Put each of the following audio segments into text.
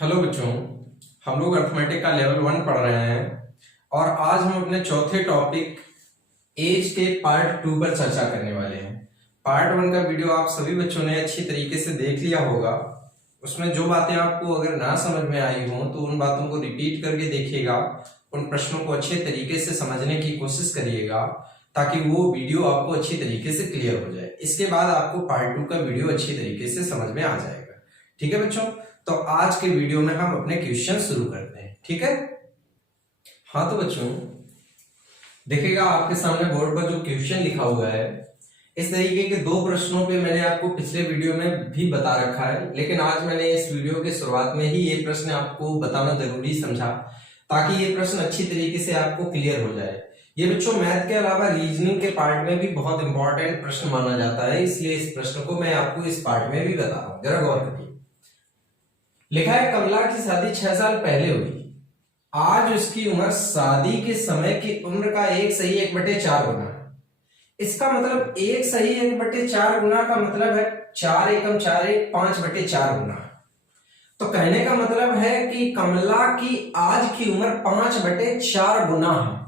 Hello बच्चों, हम लोग अर्थमेटिक का लेवल 1 पढ़ रहे हैं और आज हम अपने चौथे टॉपिक एज के पार्ट 2 पर चर्चा करने वाले हैं। पार्ट 1 का वीडियो आप सभी बच्चों ने अच्छी तरीके से देख लिया होगा। उसमें जो बातें आपको अगर ना समझ में आई हो तो उन बातों को रिपीट करके देखिएगा, उन प्रश्नों को अच्छे तरीके से समझने की कोशिश करिएगा ताकि वो वीडियो आपको अच्छी तरीके से क्लियर हो जाए। इसके बाद आपको पार्ट 2 का वीडियो अच्छी तरीके से समझ में आ जाएगा। ठीक है बच्चों, तो आज के वीडियो में हम अपने क्वेश्चन शुरू करते हैं। ठीक है, हाँ तो बच्चों देखिएगा आपके सामने बोर्ड पर जो क्वेश्चन लिखा हुआ है, इस तरीके के दो प्रश्नों पे मैंने आपको पिछले वीडियो में भी बता रखा है, लेकिन आज मैंने इस वीडियो के शुरुआत में ही ये प्रश्न आपको बताना जरूरी समझा ताकि ये प्रश्न अच्छी तरीके से आपको क्लियर हो जाए। ये बच्चों मैथ के अलावा रीजनिंग के पार्ट में भी बहुत इंपॉर्टेंट प्रश्न माना जाता है, इसलिए इस प्रश्न को मैं आपको इस पार्ट में भी बता रहा हूं। जरा गौर करिए। लिखा है कमला की शादी 6 साल पहले हुई, आज उसकी उम्र शादी के समय की उम्र का 1/4 गुना है। इसका मतलब 1/4 गुना का मतलब है 4 एकम 4 एक 5/4 गुना। तो कहने का मतलब है कि कमला की आज की उम्र 5/4 गुना है।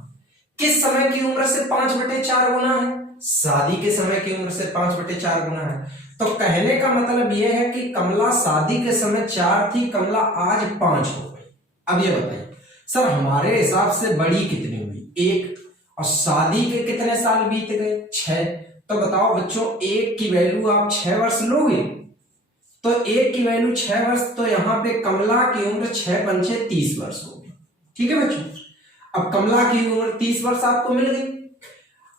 किस समय की उम्र से 5/4 गुना है? शादी के समय की उम्र से 5/4 गुना है। तो कहने का मतलब यह है कि कमला शादी के समय 4 थी, कमला आज 5 हो गई। अब ये बताइए सर, हमारे हिसाब से बड़ी कितनी हुई? 1। और शादी के कितने साल बीत गए? 6। तो बताओ बच्चों, 1 की वैल्यू आप 6 वर्ष लोगे तो 1 की वैल्यू 6 वर्ष, तो यहां पे कमला की उम्र 6 पंचे 30 वर्ष होगी। ठीक है बच्चों, अब कमला की उम्र 30 वर्ष आपको मिल गई।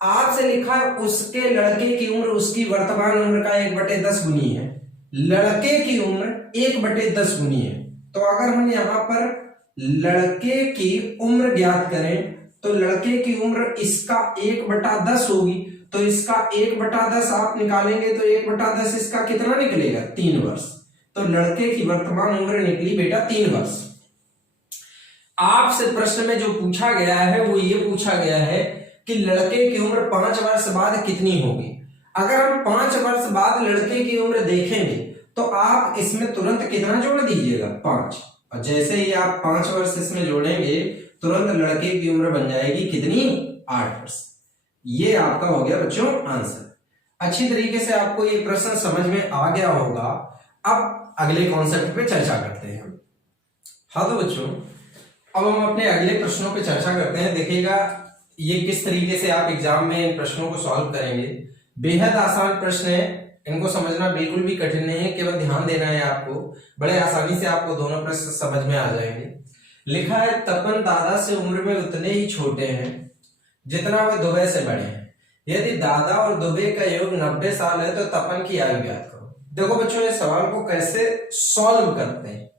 आपसे लिखा है उसके लड़के की उम्र उसकी वर्तमान उम्र का 1/10 गुनी है। लड़के की उम्र 1/10 गुनी है। तो अगर हम यहां पर लड़के की उम्र ज्ञात करें तो लड़के की उम्र इसका 1/10 होगी, तो इसका 1/10 आप निकालेंगे तो 1/10 इसका कितना निकलेगा? 3 वर्ष। तो लड़के की वर्तमान उम्र निकली बेटा 3 वर्ष। आपसे प्रश्न में जो पूछा गया है वो ये पूछा गया है कि लड़के की उम्र 5 वर्ष बाद कितनी होगी। अगर हम 5 वर्ष बाद लड़के की उम्र देखेंगे तो आप इसमें तुरंत कितना जोड़ दीजिएगा? 5। और जैसे ही आप 5 वर्ष इसमें जोड़ेंगे तुरंत लड़के की उम्र बन जाएगी कितनी? 8 वर्ष। ये आपका हो गया बच्चों आंसर। अच्छी तरीके से आपको ये प्रश्न समझ में आ गया होगा। अब अगले कॉन्सेप्ट पे चर्चा करते हैं हम। हाँ तो बच्चों, अब हम अपने अगले प्रश्नों पे चर्चा करते हैं। देखिएगा ये किस तरीके से आप एग्जाम में इन प्रश्नों को सॉल्व करेंगे। बेहद आसान प्रश्न है, इनको समझना बिल्कुल भी कठिन नहीं है, केवल ध्यान देना है आपको। बड़े आसानी से आपको दोनों प्रश्न समझ में आ जाएंगे। लिखा है तपन दादा से उम्र में उतने ही छोटे हैं जितना वे दुबे से बड़े हैं। यदि दादा और दुबे का योग 90 साल है तो तपन की आयु ज्ञात करो। देखो बच्चों, इस सवाल को कैसे सॉल्व करते हैं।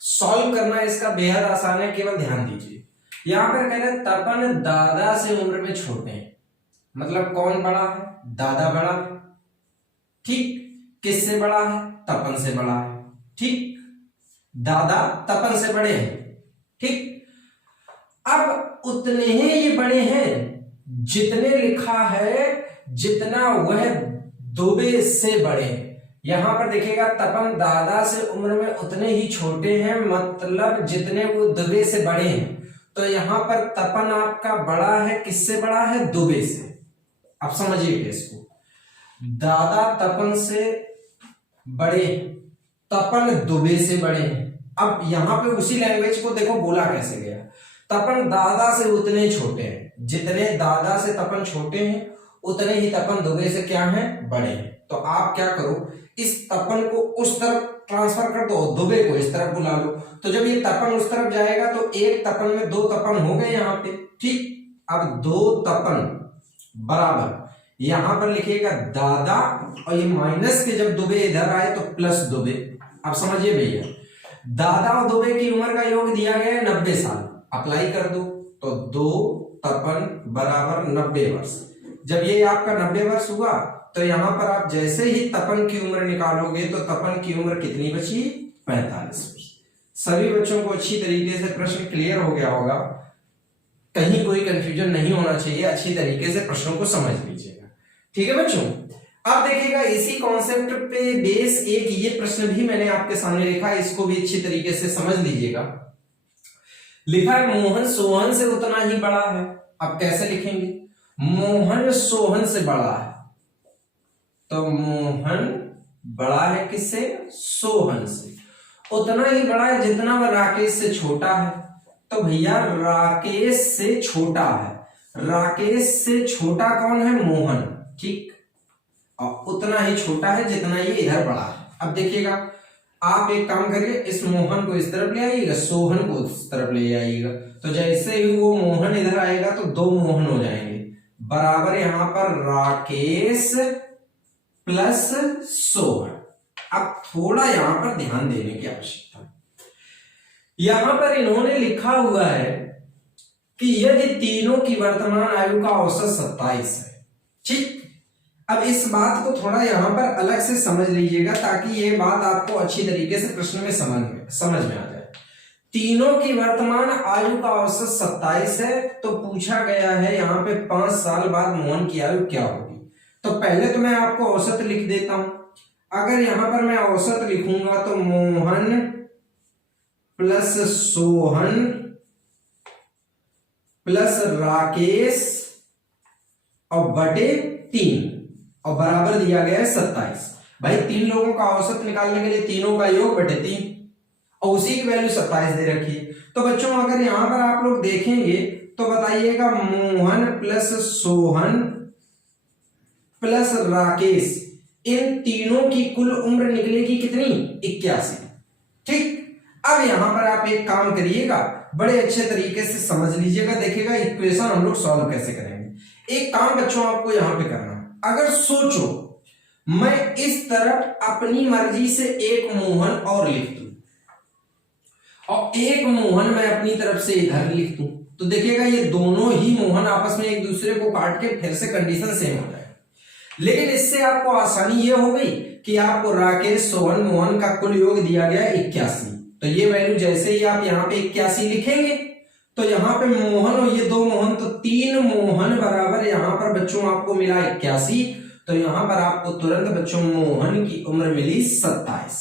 सॉल्व करना इसका बेहद आसान है, केवल ध्यान दीजिए। यहां पर कह रहे तपन दादा से उम्र में छोटे हैं, मतलब कौन बड़ा है? दादा बड़ा है। ठीक, किससे बड़ा है? तपन से बड़ा है। ठीक, दादा तपन से बड़े हैं। ठीक, अब उतने ही ये बड़े हैं जितने लिखा है, जितना वह दुबे से बड़े हैं। यहां पर देखिएगा तपन दादा से उम्र में उतने ही छोटे हैं, मतलब जितने वो दुबे से बड़े हैं। तो यहां पर तपन आपका बड़ा है, किससे बड़ा है? दुबे से। अब समझिए इसको, दादा तपन से बड़े, तपन दुबे से बड़े हैं। अब यहां पे उसी लैंग्वेज को देखो बोला कैसे गया। तपन दादा से उतने छोटे हैं, जितने दादा से तपन छोटे हैं उतने ही तपन दुबे से क्या है? बड़े हैं। तो आप क्या करो, इस तपन को उस तरफ ट्रांसफर कर दो, दुबे को इस तरफ बुला लो। तो जब ये तपन उस तरफ जाएगा तो एक तपन में 2 तपन हो गए यहाँ पे। ठीक, अब 2 तपन बराबर यहां पर लिखिएगा दादा, और ये माइनस के जब दुबे इधर आए तो प्लस दुबे। अब समझिए भैया, दादा और दुबे की उम्र का योग दिया गया है 90 साल। अप्लाई कर दो तो 2 तपन बराबर 90 वर्ष। जब ये आपका 90 वर्ष हुआ तो यहां पर आप जैसे ही तपन की उम्र निकालोगे तो तपन की उम्र कितनी बची? 45 वर्ष। सभी बच्चों को अच्छी तरीके से प्रश्न क्लियर हो गया होगा, कहीं कोई कंफ्यूजन नहीं होना चाहिए। अच्छी तरीके से प्रश्नों को समझ लीजिएगा। ठीक है बच्चों, अब देखिएगा इसी कॉन्सेप्ट पे बेस एक ये प्रश्न भी मैंने आपके सामने लिखा, इसको भी अच्छी तरीके से समझ लीजिएगा। लिखा है मोहन सोहन से उतना ही बड़ा है। अब कैसे लिखेंगे? मोहन सोहन से बड़ा है, तो मोहन बड़ा है किससे? सोहन से। उतना ही बड़ा है जितना वह राकेश से छोटा है, तो भैया राकेश से छोटा है। राकेश से छोटा कौन है? मोहन, ठीक। और उतना ही छोटा है जितना ये इधर बड़ा है। अब देखिएगा आप एक काम करिए, इस मोहन को इस तरफ ले आइएगा, सोहन को उस तरफ ले आइएगा, तो जैसे ही वो मोहन इधर आएगा तो दो मोहन हो जाएंगे, बराबर यहां पर राकेश प्लस सोहन। अब थोड़ा यहां पर ध्यान देने की आवश्यकता है। यहां पर इन्होंने लिखा हुआ है कि यदि तीनों की वर्तमान आयु का औसत 27 है, ठीक। अब इस बात को थोड़ा यहां पर अलग से समझ लीजिएगा ताकि ये बात आपको अच्छी तरीके से प्रश्न में समझ में आ जाए। तीनों की वर्तमान आयु का औसत 27 है, तो पूछा गया है यहाँ पे 5 साल बाद मोहन की आयु क्या होगी। तो पहले तो मैं आपको औसत लिख देता हूं। अगर यहां पर मैं औसत लिखूंगा तो मोहन प्लस सोहन प्लस राकेश और बटे 3 और बराबर दिया गया है 27। भाई तीन लोगों का औसत निकालने के लिए तीनों का योग बटे 3 और उसी की वैल्यू 27 दे रखी है। तो बच्चों अगर यहां पर आप लोग देखेंगे तो बताइएगा मोहन प्लस सोहन प्लस राकेश, इन तीनों की कुल उम्र निकलेगी कितनी? 81, ठीक। अब यहां पर आप एक काम करिएगा, बड़े अच्छे तरीके से समझ लीजिएगा, देखिएगा इक्वेशन हम लोग सॉल्व कैसे करेंगे। एक काम बच्चों आपको यहां पे करना, अगर सोचो मैं इस तरफ अपनी मर्जी से एक मोहन और लिख दूं और एक मोहन मैं अपनी तरफ से इधर लिख दूं, तो देखिएगा ये दोनों ही मोहन आपस में एक दूसरे को काट के फिर से कंडीशन सेम हो जाए। लेकिन इससे आपको आसानी ये हो गई कि आपको राकेश सोहन मोहन का कुल योग दिया गया 81, तो ये वैल्यू जैसे ही आप यहाँ पे 81 लिखेंगे तो यहाँ पे मोहन और ये दो मोहन, तो 3 मोहन बराबर यहाँ पर बच्चों आपको मिला 81, तो यहाँ पर आपको तुरंत बच्चों मोहन की उम्र मिली 27।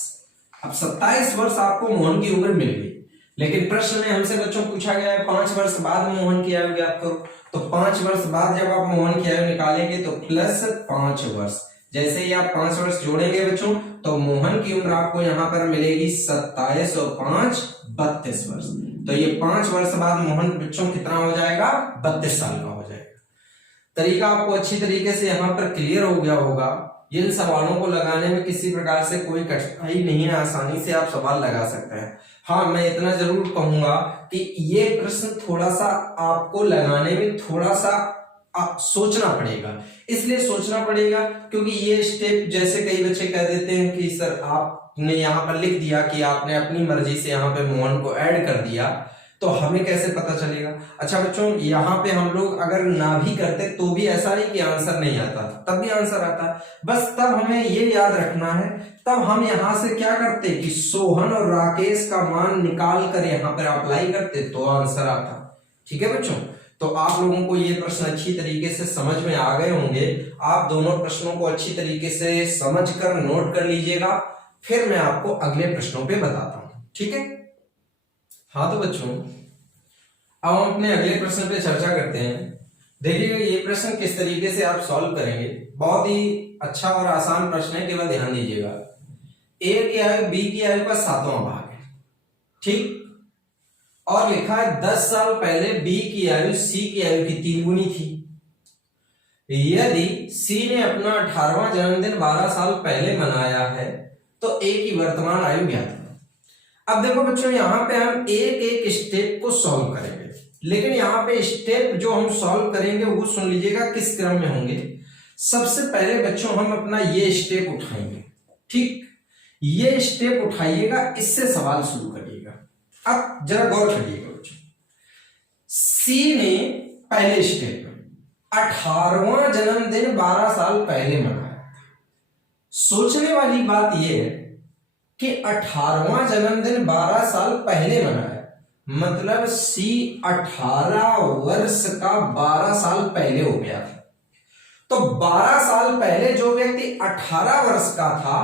अब 27 वर्ष आपको मोहन की उम्र मिल गई। लेकिन प्रश्न में हमसे बच्चों पूछा गया है 5 वर्ष बाद मोहन की आयु ज्ञात करो, तो 5 वर्ष बाद जब आप मोहन की आयु निकालेंगे तो प्लस 5 वर्ष, जैसे ही आप 5 वर्ष जोड़ेंगे बच्चों तो मोहन की उम्र आपको यहाँ पर मिलेगी 27 और 5 32 वर्ष। तो ये 5 वर्ष बाद मोहन बच्चों कितना हो जाएगा? 32 साल का हो जाएगा। तरीका आपको अच्छी तरीके से यहाँ पर क्लियर हो गया होगा। इन सवालों को लगाने में किसी प्रकार से कोई कठिनाई नहीं है, आसानी से आप सवाल लगा सकते हैं। हाँ, मैं इतना जरूर कहूंगा कि ये प्रश्न थोड़ा सा आपको लगाने में थोड़ा सा सोचना पड़ेगा। इसलिए सोचना पड़ेगा क्योंकि ये स्टेप, जैसे कई बच्चे कह देते हैं कि सर आपने यहाँ पर लिख दिया कि आपने अपनी मर्जी से यहाँ पे मोहन को ऐड कर दिया, तो हमें कैसे पता चलेगा? अच्छा बच्चों, यहाँ पे हम लोग अगर ना भी करते तो भी ऐसा नहीं कि आंसर नहीं आता, तब भी आंसर आता। बस तब हमें ये याद रखना है, तब हम यहाँ से क्या करते कि सोहन और राकेश का मान निकाल कर यहाँ पर अप्लाई करते तो आंसर आता। ठीक है बच्चों, तो आप लोगों को ये प्रश्न अच्छी तरीके से समझ में आ गए होंगे। आप दोनों प्रश्नों को अच्छी तरीके से समझकर नोट कर लीजिएगा, फिर मैं आपको अगले प्रश्नों पे बताता हूं। ठीक है? हाँ तो बच्चों, अब हम अपने अगले प्रश्न पे चर्चा करते हैं। देखिएगा ये प्रश्न किस तरीके से आप सॉल्व करेंगे। बहुत ही अच्छा और आसान प्रश्न है, केवल ध्यान दीजिएगा। ए की आयु बी की आयु का 7वां भाग है, ठीक, और लिखा है 10 साल पहले बी की आयु सी की आयु की 3 गुनी थी। यदि सी ने अपना 18वां जन्मदिन 12 साल पहले मनाया है तो ए की वर्तमान आयु ज्ञात करो। अब देखो बच्चों, यहाँ पे हम एक एक स्टेप को सॉल्व करेंगे, लेकिन यहाँ पे स्टेप जो हम सॉल्व करेंगे वो सुन लीजिएगा किस क्रम में होंगे। सबसे पहले बच्चों हम अपना ये स्टेप उठाएंगे, ठीक, ये स्टेप उठाइएगा, इससे सवाल शुरू करिएगा। अब जरा गौर करिएगा बच्चों, सी ने पहले स्टेप में 18वां जन्मदिन 12 साल पहले मनाया। सोचने वाली बात यह है कि 18वां जन्मदिन 12 साल पहले मनाया, मतलब सी 18 वर्ष का 12 साल पहले हो गया था। तो 12 साल पहले जो व्यक्ति 18 वर्ष का था,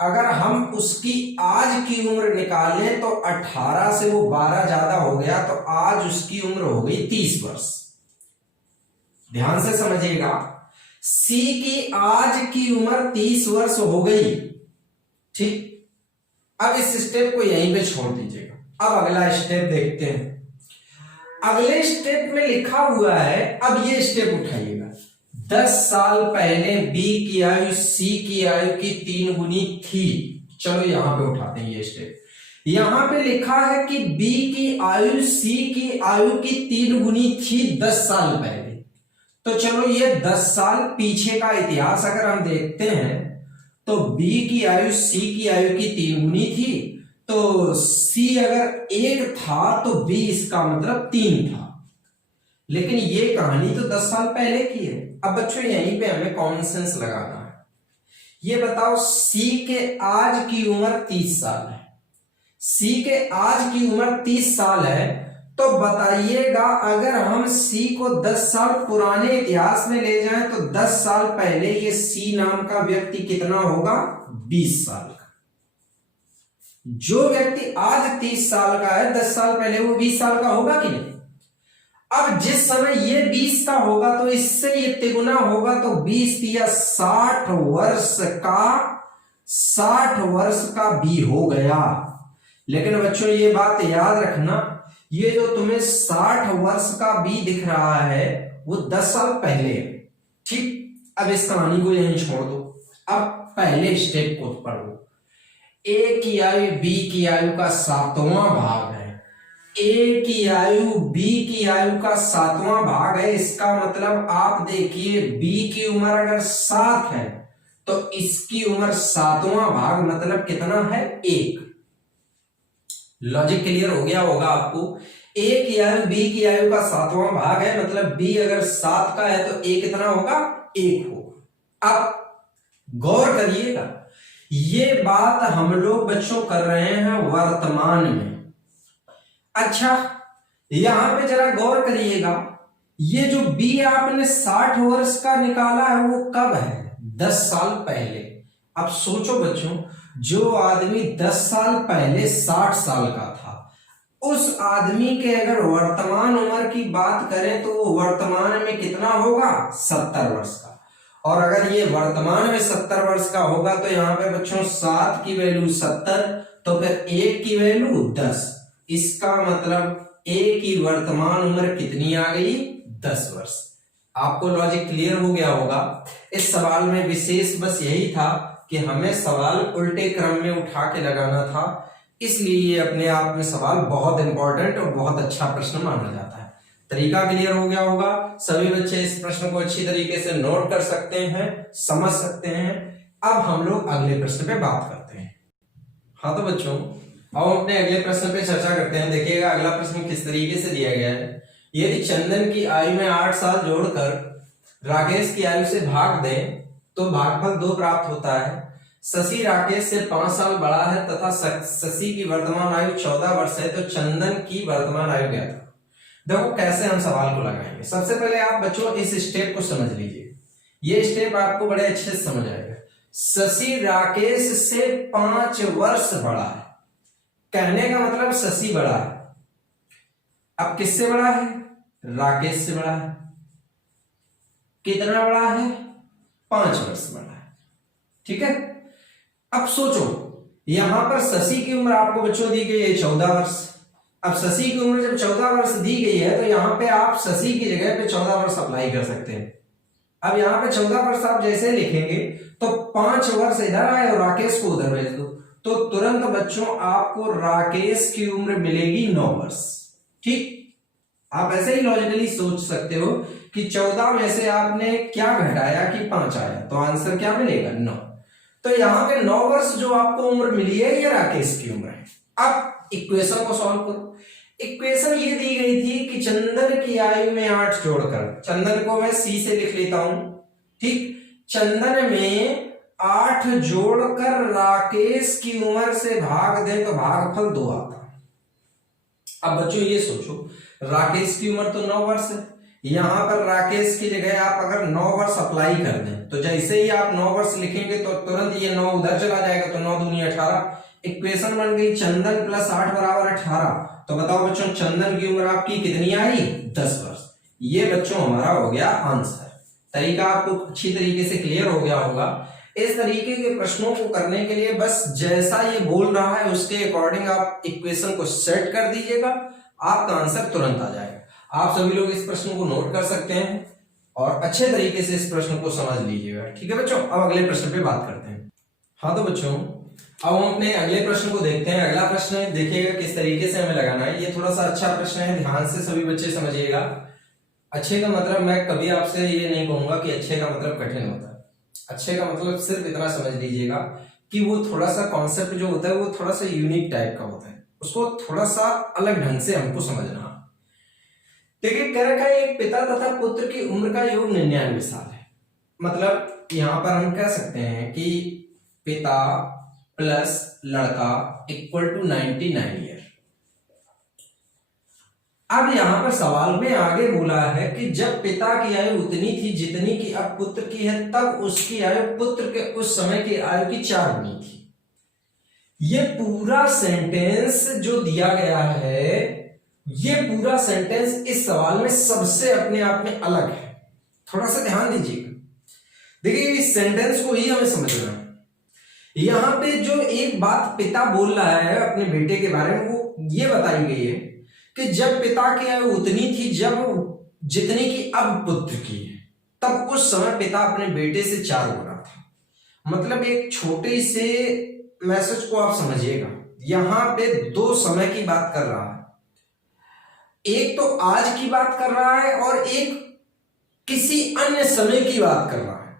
अगर हम उसकी आज की उम्र निकालें तो 18 से वो 12 ज्यादा हो गया, तो आज उसकी उम्र हो गई 30 वर्ष। ध्यान से समझिएगा, सी की आज की उम्र 30 वर्ष हो गई। ठीक, अब इस स्टेप को यहीं पे छोड़ दीजिएगा। अब अगला स्टेप देखते हैं। अगले स्टेप में लिखा हुआ है, अब ये स्टेप उठाइएगा, 10 साल पहले बी की आयु सी की आयु की 3 गुनी थी। चलो यहां पे उठाते हैं ये स्टेप। यहां पे लिखा है कि बी की आयु सी की आयु की 3 गुनी थी 10 साल पहले। तो चलो ये 10 साल पीछे का इतिहास अगर हम देखते हैं, तो बी की आयु सी की आयु की 3 गुनी थी, तो सी अगर 1 था तो बी इसका मतलब 3 था। लेकिन ये कहानी तो 10 साल पहले की है। अब बच्चों यहीं पे हमें कॉमन सेंस लगाना है। ये बताओ, सी के आज की उम्र 30 साल है, सी के आज की उम्र 30 साल है, तो बताइएगा अगर हम सी को 10 साल पुराने इतिहास में ले जाएं तो 10 साल पहले ये सी नाम का व्यक्ति कितना होगा? 20 साल का। जो व्यक्ति आज 30 साल का है, 10 साल पहले वो 20 साल का होगा कि नहीं? अब जिस समय ये 20 का होगा तो इससे ये तिगुना होगा, तो 20 या 60 वर्ष का भी हो गया। लेकिन बच्चों ये बात याद रखना, ये जो तुम्हें 60 वर्ष का भी दिख रहा है वो 10 साल पहले है। ठीक, अब इस कहानी को यहीं छोड़ दो। अब पहले स्टेप को पढ़ो। ए की आयु बी की आयु का 7वां भाग है। ए की आयु बी की आयु का 7वां भाग है। इसका मतलब आप देखिए, बी की उम्र अगर 7 है तो इसकी उम्र 7वां भाग मतलब कितना है? 1। लॉजिक क्लियर हो गया होगा आपको। ए की आयु बी की आयु का 7वां भाग है, मतलब बी अगर 7 का है तो ए कितना होगा? 1 होगा। अब गौर करिएगा, ये बात हम लोग बच्चों कर रहे हैं वर्तमान में। अच्छा, यहां पे जरा गौर करिएगा, ये जो बी आपने 60 वर्ष का निकाला है वो कब है? 10 साल पहले। अब सोचो बच्चों, जो आदमी 10 साल पहले 60 साल का था, उस आदमी के अगर वर्तमान उम्र की बात करें तो वो वर्तमान में कितना होगा? 70 वर्ष का। और अगर ये वर्तमान में 70 वर्ष का होगा तो यहाँ पे बच्चों 7 की वैल्यू 70, तो फिर 1 की वैल्यू 10। इसका मतलब ए की वर्तमान उम्र कितनी आ गई? 10 वर्ष। आपको लॉजिक क्लियर हो गया होगा। इस सवाल में विशेष बस यही था कि हमें सवाल उल्टे क्रम में उठा के लगाना था, इसलिए ये अपने आप में सवाल बहुत इंपॉर्टेंट और बहुत अच्छा प्रश्न माना जाता है। तरीका क्लियर हो गया होगा। सभी बच्चे इस प्रश्न को अच्छी तरीके से नोट कर सकते हैं, समझ सकते हैं। अब हम लोग अगले प्रश्न पे बात करते हैं। हाँ तो बच्चों, अब हम अपने अगले प्रश्न पे चर्चा करते हैं। देखिएगा अगला प्रश्न किस तरीके से दिया गया है। यदि चंदन की आयु में 8 साल जोड़कर राकेश की आयु से भाग दें तो भागफल 2 प्राप्त होता है। शशि राकेश से 5 साल बड़ा है तथा शशि की वर्तमान आयु 14 वर्ष है, तो चंदन की वर्तमान आयु क्या था? देखो कैसे हम सवाल को लगाएंगे। सबसे पहले आप बच्चों इस स्टेप को समझ लीजिए, ये स्टेप आपको बड़े अच्छे से समझ आएगा। शशि राकेश से 5 वर्ष बड़ा है, कहने का मतलब शशि बड़ा है। अब किससे बड़ा है? राकेश से बड़ा है। कितना बड़ा है? 5 वर्ष बड़ा है। ठीक है, अब सोचो, यहां पर शशि की उम्र आपको बच्चों दी गई है 14 वर्ष। अब शशि की उम्र जब 14 वर्ष दी गई है तो यहां पे आप शशि की जगह पे 14 वर्ष अप्लाई कर सकते हैं। अब यहां पे 14 वर्ष आप जैसे लिखेंगे तो 5 वर्ष इधर आए और राकेश को उधर भेज दो, तो तुरंत बच्चों आपको राकेश की उम्र मिलेगी 9 वर्ष। ठीक, आप ऐसे ही लॉजिकली सोच सकते हो कि 14 में से आपने क्या घटाया कि 5 आया, तो आंसर क्या मिलेगा? 9। तो यहां पे 9 वर्ष जो आपको उम्र मिली है ये राकेश की उम्र है। अब इक्वेशन को सॉल्व करो। इक्वेशन ये दी गई थी कि चंदन की आयु में 8 जोड़कर, चंदन को मैं सी से लिख लेता हूं। ठीक, चंदन में 8 जोड़कर राकेश की उम्र से भाग दें तो भागफल 2 आता। अब बच्चों ये सोचो, राकेश की उम्र तो 9 वर्ष है, यहाँ पर राकेश की जगह आप अगर 9 वर्ष अप्लाई कर दें तो जैसे ही आप 9 वर्ष लिखेंगे तो तुरंत ये 9 उधर चला जाएगा, तो 9 दूनी 18। इक्वेशन बन गई चंदन प्लस 8 बराबर 18। तो बताओ बच्चों चंदन की उम्र आपकी कितनी आई? 10 वर्ष। ये बच्चों हमारा हो गया आंसर। तरीका आपको अच्छी तरीके से क्लियर हो गया होगा। इस तरीके के प्रश्नों को करने के लिए बस जैसा ये बोल रहा है उसके अकॉर्डिंग आप इक्वेशन को सेट कर दीजिएगा, आपका आंसर तुरंत आ जाएगा। आप सभी लोग इस प्रश्न को नोट कर सकते हैं और अच्छे तरीके से इस प्रश्न को समझ लीजिएगा। ठीक है बच्चों, अब अगले प्रश्न पे बात करते हैं। हाँ तो बच्चों अब हम अपने अगले प्रश्न को देखते हैं। अगला प्रश्न है, देखिएगा किस तरीके से हमें लगाना है। ये थोड़ा सा अच्छा प्रश्न है, ध्यान से सभी बच्चे समझिएगा। अच्छे का मतलब मैं कभी आपसे ये नहीं कहूंगा कि अच्छे का मतलब कठिन होता है। अच्छे का मतलब सिर्फ इतना समझ लीजिएगा कि वो थोड़ा सा कॉन्सेप्ट जो होता है वो थोड़ा सा यूनिक टाइप का होता है, उसको थोड़ा सा अलग ढंग से हमको समझना। देखिए कह रखा है एक पिता तथा पुत्र की उम्र का योग 99 साल है। मतलब यहां पर हम कह सकते हैं कि पिता प्लस लड़का इक्वल टू 99 ईयर। अब यहां पर सवाल में आगे बोला है कि जब पिता की आयु उतनी थी जितनी की अब पुत्र की है, तब उसकी आयु पुत्र के उस समय की आयु की 4 गुनी थी। ये पूरा सेंटेंस जो दिया गया है, ये पूरा सेंटेंस इस सवाल में सबसे अपने आप में अलग है। थोड़ा सा ध्यान दीजिएगा। देखिए इस सेंटेंस को ही हमें समझना है। यहां पे जो एक बात पिता बोल रहा है अपने बेटे के बारे में, वो ये बताई गई है कि जब पिता की आयु उतनी थी जब जितनी की अब पुत्र की है, तब उस समय पिता अपने बेटे से 4 गुना था। मतलब एक छोटे से मैसेज को आप समझिएगा। यहां पे 2 समय की बात कर रहा है, एक तो आज की बात कर रहा है और एक किसी अन्य समय की बात कर रहा है।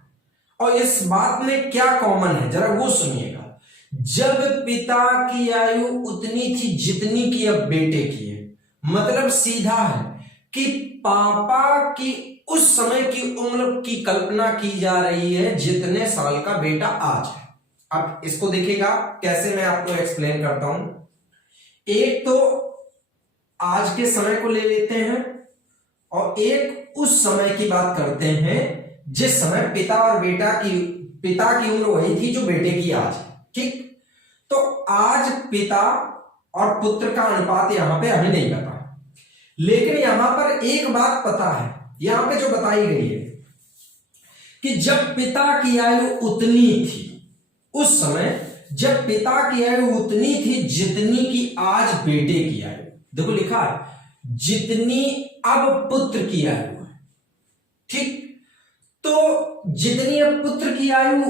और इस बात में क्या कॉमन है जरा वो सुनिएगा। जब पिता की आयु उतनी थी जितनी की अब बेटे की है, मतलब सीधा है कि पापा की उस समय की उम्र की कल्पना की जा रही है जितने साल का बेटा आज है। अब इसको देखिएगा कैसे मैं आपको एक्सप्लेन करता हूं। एक तो आज के समय को ले लेते हैं और एक उस समय की बात करते हैं जिस समय पिता और पिता की उम्र वही थी जो बेटे की आज है। ठीक, तो आज पिता और पुत्र का अनुपात यहां पे हमें नहीं पता, लेकिन यहां पर एक बात पता है, यहां पे जो बताई गई है कि जब पिता की आयु उतनी थी, उस समय जब पिता की आयु उतनी थी जितनी की आज बेटे की आयु। देखो लिखा है जितनी अब पुत्र की आयु है। ठीक, तो जितनी अब पुत्र की आयु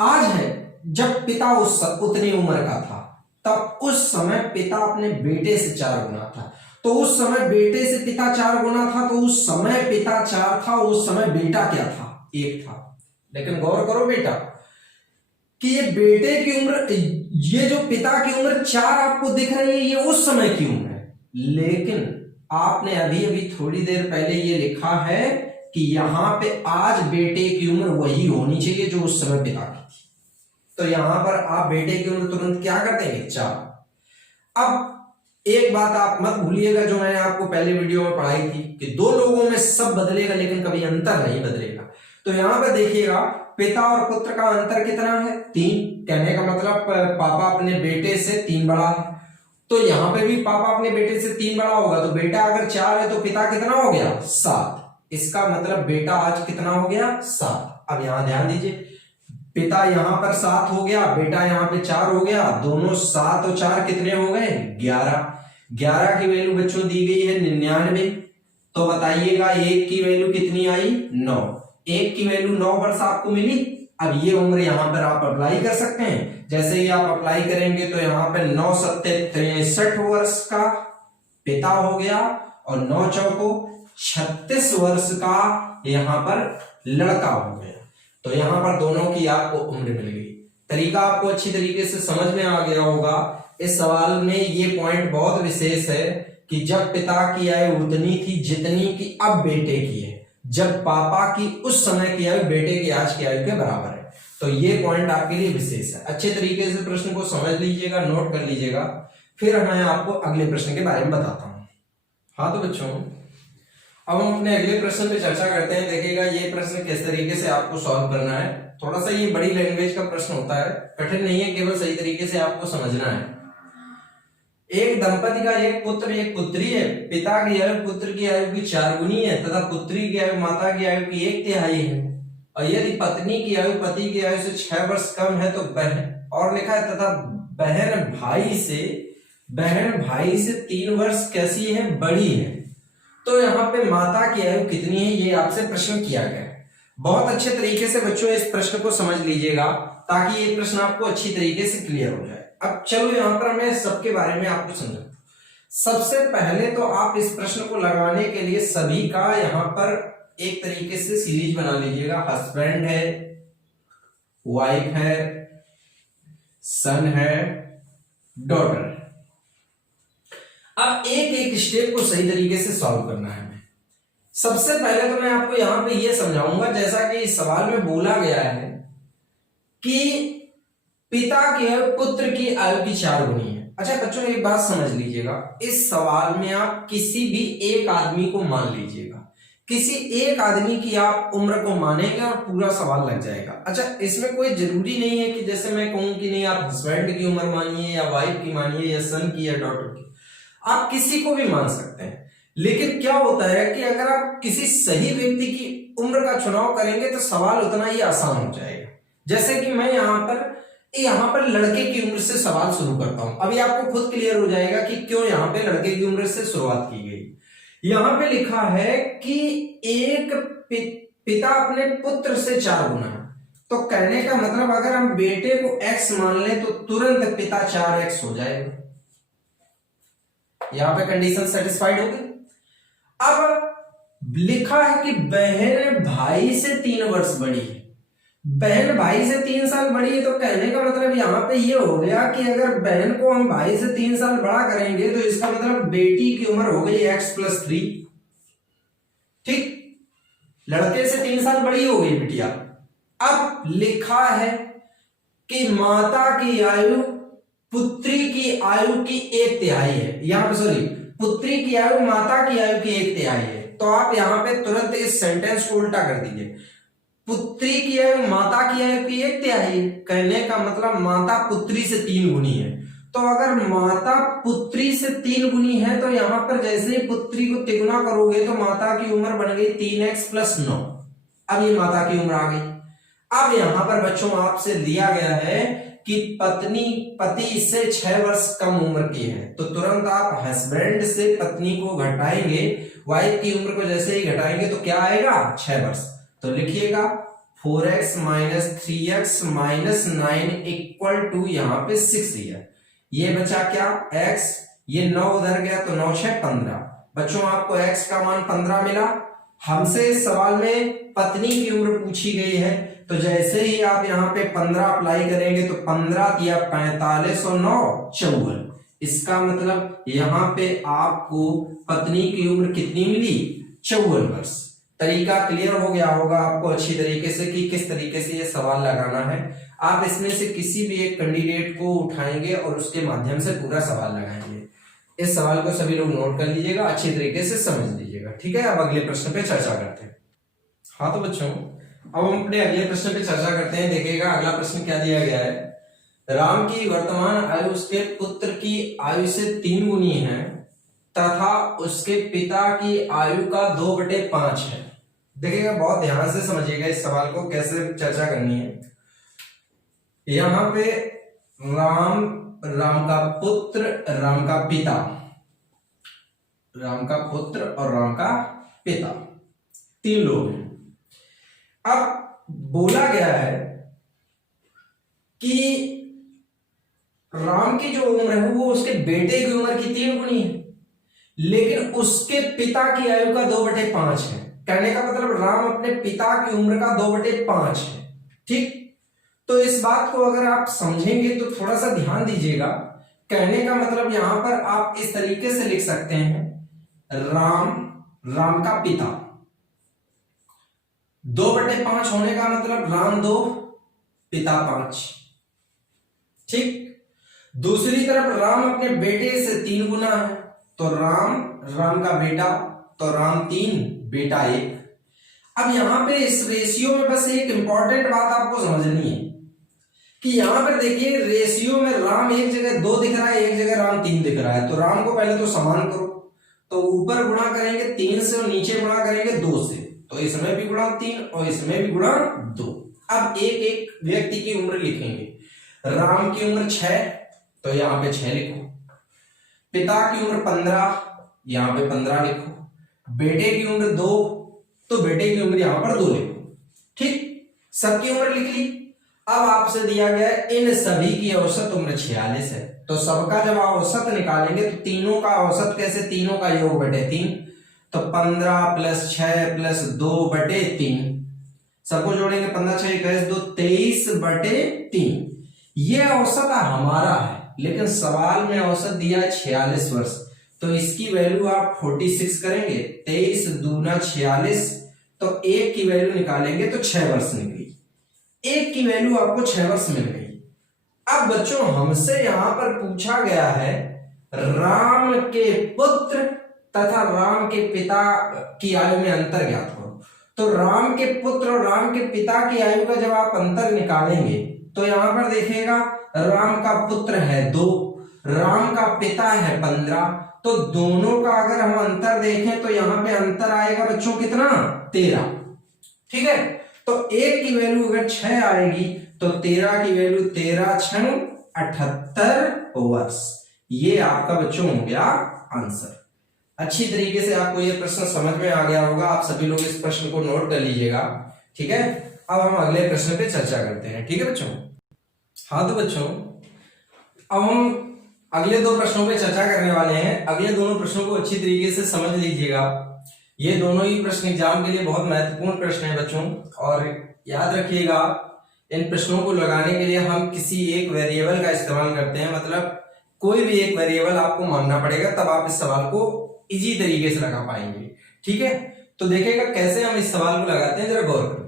आज है, जब पिता उतनी उम्र का था तब उस समय पिता अपने बेटे से 4 गुना था। तो उस समय बेटे से पिता 4 गुना था, तो उस समय पिता 4 था, उस समय बेटा क्या था? 1 था। लेकिन गौर करो बेटा कि ये बेटे की उम्र, ये जो पिता की उम्र 4 आपको दिख रही है, ये उस समय की उम्र है। लेकिन आपने अभी अभी थोड़ी देर पहले ये लिखा है कि यहां पे आज बेटे की उम्र वही होनी चाहिए जो उस समय पिता की थी। तो यहां पर आप बेटे की उम्र तुरंत क्या कर देंगे? 4। अब एक बात आप मत भूलिएगा जो मैंने आपको पहले वीडियो में पढ़ाई थी कि 2 लोगों में सब बदलेगा लेकिन कभी अंतर नहीं बदलेगा। तो यहां पर देखिएगा पिता और पुत्र का अंतर कितना है? 3। कहने का मतलब पापा अपने बेटे से 3 बड़ा है, तो यहां पे भी पापा अपने बेटे से 3 बड़ा होगा। तो बेटा अगर 4 है तो पिता कितना हो गया? 7। इसका मतलब बेटा आज कितना हो गया? 7। अब यहां ध्यान दीजिए, पिता यहां पर 7 हो गया, बेटा यहां पे 4 हो गया, दोनों 7 और 4 कितने हो गए? 11। 11 की वैल्यू बच्चों दी गई है 99। तो बताइएगा 1 की वैल्यू कितनी आई? 9। 1 की वैल्यू 9 वर्ष आपको मिली। अब ये उम्र यहां पर आप अप्लाई कर सकते हैं। जैसे ही आप अप्लाई करेंगे तो यहां पे 9 7 63 वर्ष का पिता हो गया और 9 चौको 36 वर्ष का यहां पर लड़का हो गया। तो यहां पर दोनों की आपको उम्र मिल गई। तरीका आपको अच्छी तरीके से समझ में आ गया होगा। इस सवाल में ये पॉइंट बहुत विशेष है कि जब पिता की आयु उतनी थी जितनी की अब बेटे की है, जब पापा की उस समय की आयु बेटे की आज की आयु के बराबर है। तो ये पॉइंट आपके लिए विशेष है। अच्छे तरीके से प्रश्न को समझ लीजिएगा, नोट कर लीजिएगा, फिर मैं आपको अगले प्रश्न के बारे में बताता हूं। हाँ तो बच्चों अब हम अपने अगले प्रश्न पे चर्चा करते हैं। देखिएगा ये प्रश्न किस तरीके से आपको सॉल्व करना है। थोड़ा सा ये बड़ी लैंग्वेज का प्रश्न होता है, कठिन नहीं है, केवल सही तरीके से आपको समझना है। एक दंपति का एक पुत्र एक पुत्री है। पिता की आयु पुत्र की आयु की 4 गुनी है तथा पुत्री की आयु माता की आयु की 1/3 है। और यदि पत्नी की आयु पति की आयु से 6 वर्ष कम है तो बहन, और लिखा है तथा बहन भाई से 3 वर्ष कैसी है, बड़ी है। तो यहाँ पे माता की आयु कितनी है, ये आपसे प्रश्न किया गया है। बहुत अच्छे तरीके से बच्चों इस प्रश्न को समझ लीजिएगा ताकि ये प्रश्न आपको अच्छी तरीके से क्लियर हो जाए। अब चलो यहाँ पर मैं सबके बारे में आपको समझाता हूँ। सबसे पहले तो आप इस प्रश्न को लगाने के लिए सभी का यहाँ पर एक तरीके से सीरीज बना लीजिएगा। हस्बैंड है, वाइफ है, सन है, डॉटर है। अब एक एक स्टेप को सही तरीके से सॉल्व करना है। सबसे पहले तो मैं आपको यहां पे ये समझाऊंगा, जैसा कि इस सवाल में बोला गया है कि पिता की आयु पुत्र की आयु की 4 गुनी है। अच्छा बच्चों एक बात समझ लीजिएगा, इस सवाल में आप किसी भी एक आदमी को मान लीजिएगा, किसी एक आदमी की आप उम्र को मानेंगे और पूरा सवाल लग जाएगा। अच्छा इसमें कोई जरूरी नहीं है कि जैसे मैं कहूं कि नहीं आप हस्बैंड की उम्र मानिए या वाइफ की मानिए या सन की या डॉटर की, आप किसी को भी मान सकते हैं। लेकिन क्या होता है कि अगर आप किसी सही व्यक्ति की उम्र का चुनाव करेंगे तो सवाल उतना ही आसान हो जाएगा। जैसे कि मैं यहाँ पर लड़के की उम्र से सवाल शुरू करता हूं। अभी आपको खुद क्लियर हो जाएगा कि क्यों यहाँ पे लड़के की उम्र से शुरुआत की गई। यहाँ पे लिखा है कि एक पिता अपने पुत्र से 4 गुना है, तो कहने का मतलब अगर हम बेटे को x मान लें तो तुरंत पिता 4x हो जाएगा। यहां पे कंडीशन सेटिस्फाइड हो गई। अब लिखा है कि बहन भाई से 3 वर्ष बड़ी है। बहन भाई से 3 साल बड़ी है, तो कहने का मतलब यहां पे ये हो गया कि अगर बहन को हम भाई से 3 साल बड़ा करेंगे तो इसका मतलब बेटी की उम्र हो गई x+3। ठीक, लड़के से 3 साल बड़ी हो गई बिटिया। अब लिखा है कि माता की आयु पुत्री की आयु की 1/3 है। यहां पे सॉरी, पुत्री की आयु माता की आयु की 1/3 है। तो आप यहां पे तुरंत इस सेंटेंस को उल्टा कर दीजिए। पुत्री की आयु माता की आयु की 1/3 है, कहने का मतलब माता पुत्री से 3 गुनी है। तो अगर माता पुत्री से 3 गुनी है तो यहां पर जैसे ही पुत्री को तिगुना करोगे तो माता की उम्र बन गई 3x+9। अब ये माता की उम्र आ गई। अब यहां पर बच्चों आपसे दिया गया है कि पति से 6 वर्ष कम उम्र की है, तो तुरंत आप हस्बैंड से पत्नी को घटाएंगे, वाइफ की उम्र को जैसे ही घटाएंगे तो क्या आएगा 6 वर्ष। तो लिखिएगा 4x - 3x - 9 = यहां पे 6 है। ये बचा क्या x, ये 9 उधर गया तो 9 6 15। बच्चों आपको x का मान 15 मिला। हमसे इस सवाल में पत्नी की उम्र पूछी गई है, तो जैसे ही आप यहाँ पे 15 अप्लाई करेंगे तो 15 या 45 और 9 54। इसका मतलब यहाँ पे आपको पत्नी की उम्र कितनी मिली 54 वर्ष। तरीका क्लियर हो गया होगा आपको अच्छी तरीके से कि किस तरीके से ये सवाल लगाना है। आप इसमें से किसी भी एक कैंडिडेट को उठाएंगे और उसके माध्यम से पूरा सवाल लगाएंगे। इस सवाल को सभी लोग नोट कर लीजिएगा, अच्छी तरीके से समझ लीजिएगा। ठीक है, अब अगले प्रश्न पे चर्चा करते हैं। हाँ तो बच्चों अब हम अपने अगले प्रश्न पे चर्चा करते हैं। देखिएगा अगला प्रश्न क्या दिया गया है। राम की वर्तमान आयु उसके पुत्र की आयु से 3 गुनी है तथा उसके पिता की आयु का 2/5 है। देखिएगा बहुत ध्यान से समझिएगा इस सवाल को, कैसे चर्चा करनी है। यहां पे राम का पुत्र, राम का पिता, राम का पुत्र और राम का पिता 3 लोग हैं। अब बोला गया है कि राम की जो उम्र है वो उसके बेटे की उम्र की 3 गुनी है, लेकिन उसके पिता की आयु का 2/5 है। कहने का मतलब राम अपने पिता की उम्र का 2/5 है। ठीक, तो इस बात को अगर आप समझेंगे तो थोड़ा सा ध्यान दीजिएगा। कहने का मतलब यहां पर आप इस तरीके से लिख सकते हैं, राम का पिता 2/5 होने का मतलब राम 2 पिता 5। ठीक, दूसरी तरफ राम अपने बेटे से 3 गुना है, तो राम का बेटा तो राम 3 बेटा 1। अब यहां पे इस रेशियो में बस एक इंपॉर्टेंट बात आपको समझनी है कि यहां पर देखिए रेशियो में राम एक जगह 2 दिख रहा है, एक जगह राम 3 दिख रहा है। तो राम को पहले तो समान करो, तो ऊपर गुणा करेंगे 3 से और नीचे गुणा करेंगे 2 से, तो इसमें भी गुणा 3 और इसमें भी गुणा 2। अब एक एक व्यक्ति की उम्र लिखेंगे। राम की उम्र 6, तो यहाँ पे 6 लिखो। पिता की उम्र 15, यहाँ पे 15 लिखो। बेटे की उम्र 2, तो बेटे की उम्र यहाँ पर 2 लिखो। ठीक, सबकी उम्र लिख ली। अब आपसे दिया गया है इन सभी की औसत उम्र 46 है, तो सबका जब औसत निकालेंगे तो तीनों का औसत कैसे, तीनों का योग बटे 3, तो 15 + 6 + 2 बटे 3, सबको जोड़ेंगे 15 6 21 2 23 बटे 3। ये औसत हमारा है, लेकिन सवाल में औसत दिया है 46 वर्ष, तो इसकी वैल्यू आप 46 करेंगे। 23 दूना 46, तो 1 की वैल्यू निकालेंगे तो 6 वर्ष निकली। 1 की वैल्यू आपको 6 वर्ष मिल गई। अब बच्चों हमसे यहां पर पूछा गया है राम के पुत्र तथा राम के पिता की आयु में अंतर ज्ञात करो। तो राम के पुत्र और राम के पिता की आयु का जब आप अंतर निकालेंगे तो यहां पर देखिएगा राम का पुत्र है 2, राम का पिता है 15, तो दोनों का अगर हम अंतर देखें तो यहां पे अंतर आएगा बच्चों कितना, 13। ठीक है, तो 1 की वैल्यू अगर 6 आएगी तो 13 की वैल्यू 13 6 78 वर्ष। ये आपका बच्चों हो गया आंसर। अच्छी तरीके से आपको ये प्रश्न समझ में आ गया होगा। आप सभी लोग इस प्रश्न को नोट कर लीजिएगा। ठीक है, अब हम अगले प्रश्न पे चर्चा करते हैं। ठीक है बच्चों। हाँ तो बच्चों अब हम अगले 2 प्रश्नों पे चर्चा करने वाले हैं। अगले दोनों प्रश्नों को अच्छी तरीके से समझ लीजिएगा। ये दोनों ही प्रश्न एग्जाम के लिए बहुत महत्वपूर्ण प्रश्न है बच्चों, और याद रखिएगा इन प्रश्नों को लगाने के लिए हम किसी एक वेरिएबल का इस्तेमाल करते हैं, मतलब कोई भी एक वेरिएबल आपको मानना पड़ेगा, तब आप इस सवाल को इजी तरीके से लगा पाएंगे। ठीक है, तो देखिएगा कैसे हम इस सवाल को लगाते हैं, जरा गौर करें।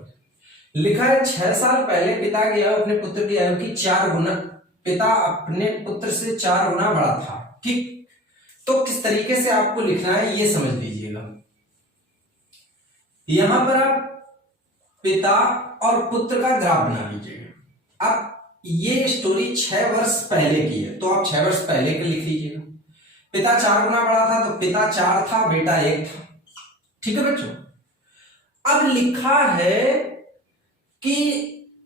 लिखा है 6 साल पहले पिता की आयु अपने पुत्र की आयु की 4 गुना, पिता अपने पुत्र से 4 गुना बड़ा था। ठीक, तो किस तरीके से आपको लिखना है ये समझ लीजिएगा। यहां पर आप पिता और पुत्र का ग्राफ बना लीजिएगा। अब ये स्टोरी 6 वर्ष पहले की है, तो आप 6 वर्ष पहले के लिख लीजिएगा। पिता 4 गुना बड़ा था, तो पिता 4 था, बेटा 1 था। ठीक है बच्चों, अब लिखा है कि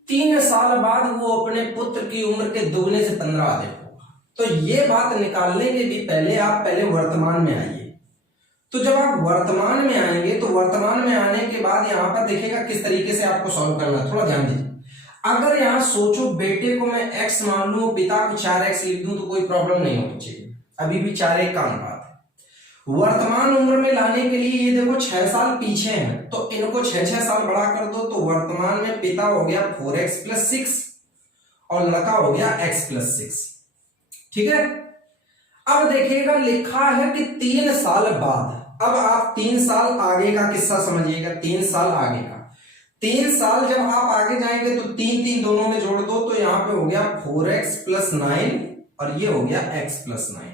3 साल बाद वो अपने पुत्र की उम्र के दुगने से 15 अधिक होगा। तो ये बात निकालने के भी पहले आप पहले वर्तमान में आइए। तो जब आप वर्तमान में आएंगे तो वर्तमान में आने के बाद यहां पर देखिएगा किस तरीके से आपको सॉल्व करना, थोड़ा ध्यान दीजिए। अगर यहां सोचो बेटे को मैं x मान लूं, पिता को 4x लिख दूं, तो कोई प्रॉब्लम नहीं होनी चाहिए, अभी भी 4 का अनुपात है। वर्तमान उम्र में लाने के लिए ये देखो 6 साल पीछे हैं, तो इनको 6 साल बड़ा कर दो, तो वर्तमान में पिता हो गया 4x + 6 और लड़का हो गया x + 6। ठीक है, अब देखिएगा लिखा है कि 3 साल बाद। अब आप 3 साल आगे का किस्सा समझिएगा, 3 साल आगे का। 3 साल जब आप आगे जाएंगे तो 3 दोनों में जोड़ दो, तो यहां पे हो गया 4x + 9 और ये हो गया x + 9।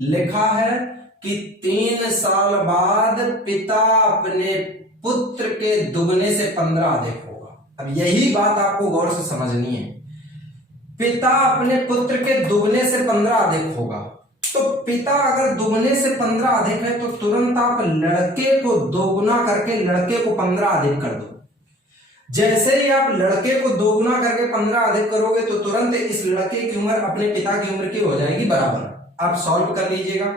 लिखा है कि 3 साल बाद पिता अपने पुत्र के दुगने से 15 अधिक होगा। अब यही बात आपको गौर से समझनी है, पिता अपने पुत्र के दुगने से 15 अधिक होगा। तो पिता अगर दुगने से 15 अधिक है तो तुरंत आप लड़के को दोगुना करके लड़के को 15 अधिक कर दो। जैसे ही आप लड़के को दोगुना करके 15 अधिक करोगे तो तुरंत इस लड़के की उम्र अपने पिता की उम्र की हो जाएगी बराबर। आप सॉल्व कर लीजिएगा।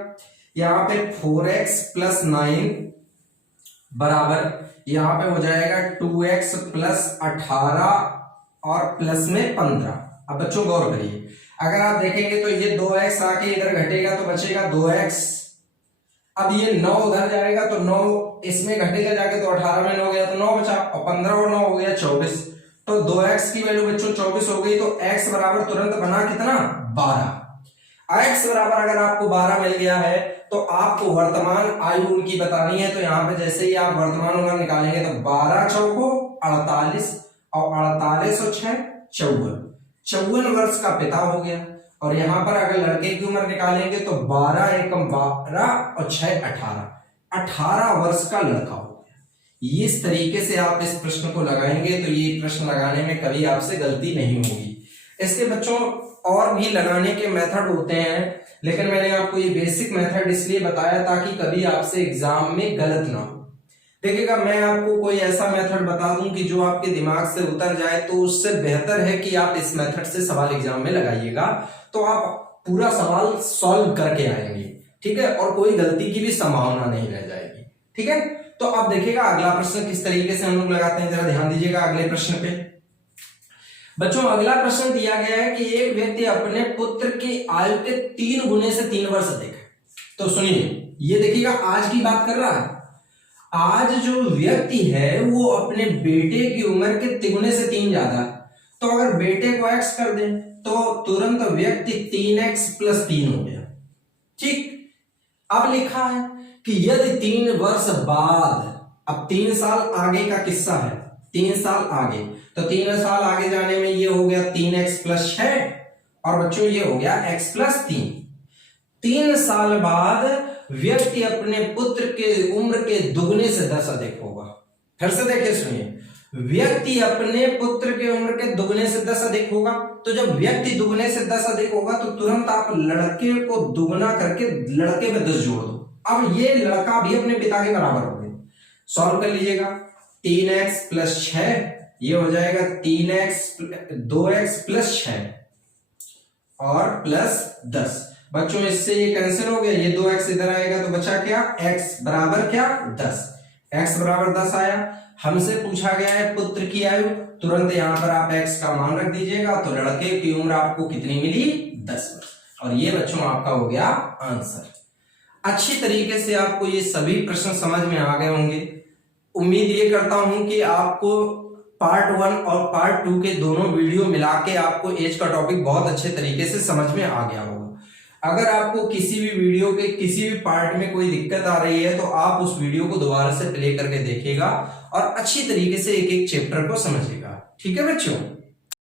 यहां पे 4x + 9 बराबर, यहां पे हो जाएगा 2x + 18 और प्लस में 15। अब बच्चों गौर करिए, अगर आप देखेंगे तो ये 2x आके इधर घटेगा तो बचेगा 2x। अब ये 9 उधर जाएगा तो 9 इसमें घटेगा जाके, तो 18 में 9 गया तो 9 बचा, और 15 और 9 हो गया 24। तो 2x की वैल्यू बच्चों 24 हो गई, तो x बराबर तुरंत बना कितना, 12। x बराबर अगर आपको 12 मिल गया है तो आपको वर्तमान आयु उनकी बतानी है। तो यहाँ पे जैसे ही आप वर्तमान उम्र निकालेंगे तो 12 चौको 48 और 48 और 6 54 वर्ष का पिता हो गया। और यहाँ पर अगर लड़के की उम्र निकालेंगे तो 12 एकम 12 और 6 18, 18 वर्ष का लड़का हो गया। इस तरीके से आप इस प्रश्न को लगाएंगे तो ये प्रश्न लगाने में कभी आपसे गलती नहीं होगी। इसके बच्चों और भी लगाने के मेथड होते हैं, लेकिन मैंने आपको ये बेसिक मेथड इसलिए बताया ताकि कभी आपसे एग्जाम में गलत ना हो। देखिएगा, मैं आपको कोई ऐसा मेथड बता दूं कि जो आपके दिमाग से उतर जाए, तो उससे बेहतर है कि आप इस मेथड से सवाल एग्जाम में लगाइएगा, तो आप पूरा सवाल सॉल्व करके आएंगे, ठीक है, और कोई गलती की भी संभावना नहीं रह जाएगी, ठीक है। तो अब देखिएगा अगला प्रश्न किस तरीके से हम लोग लगाते हैं, जरा ध्यान दीजिएगा अगले प्रश्न पे। बच्चों अगला प्रश्न दिया गया है कि एक व्यक्ति अपने पुत्र की आयु के 3 गुने से 3 वर्ष अधिक है। तो सुनिए, ये देखिएगा आज की बात कर रहा है। आज जो व्यक्ति है वो अपने बेटे की उम्र के 3 से 3 ज्यादा, तो अगर बेटे को x कर दें तो तुरंत व्यक्ति 3x + 3 हो गया, ठीक। अब लिखा है कि यदि 3 वर्ष बाद, अब 3 साल आगे का किस्सा है, 3 साल आगे, तो 3 साल आगे जाने में ये हो गया 3x + 6, और बच्चों ये हो गया x + 3। 3 साल बाद व्यक्ति अपने पुत्र के उम्र के दुगने से 10 अधिक होगा। फिर से देखिए, सुनिए, व्यक्ति अपने पुत्र के उम्र के दुगने से 10 अधिक होगा। तो जब व्यक्ति दुगने से 10 अधिक होगा तो तुरंत आप लड़के को दुगना करके लड़के में 10 जोड़ दो। अब ये लड़का भी अपने पिता के बराबर हो गया। सॉल्व कर लीजिएगा, 3x + 6 ये हो जाएगा 2x + 6 और +10। बच्चों इससे ये कैंसिल हो गया, ये 2x इधर आएगा तो बचा क्या, x बराबर क्या 10, x बराबर 10 आया। हमसे पूछा गया है पुत्र की आयु, तुरंत यहां पर आप x का मान रख दीजिएगा, तो लड़के की उम्र आपको कितनी मिली, 10 वर्ष, और ये बच्चों आपका हो गया आंसर। अच्छी तरीके से आपको ये सभी प्रश्न समझ में आ गए होंगे। उम्मीद ये करता हूं कि आपको पार्ट 1 और पार्ट 2 के दोनों वीडियो मिला के आपको एज का टॉपिक बहुत अच्छे तरीके से समझ में आ गया होगा। अगर आपको किसी भी वीडियो के किसी भी पार्ट में कोई दिक्कत आ रही है तो आप उस वीडियो को दोबारा से प्ले करके देखिएगा और अच्छी तरीके से एक एक चैप्टर को समझिएगा, ठीक है बच्चों।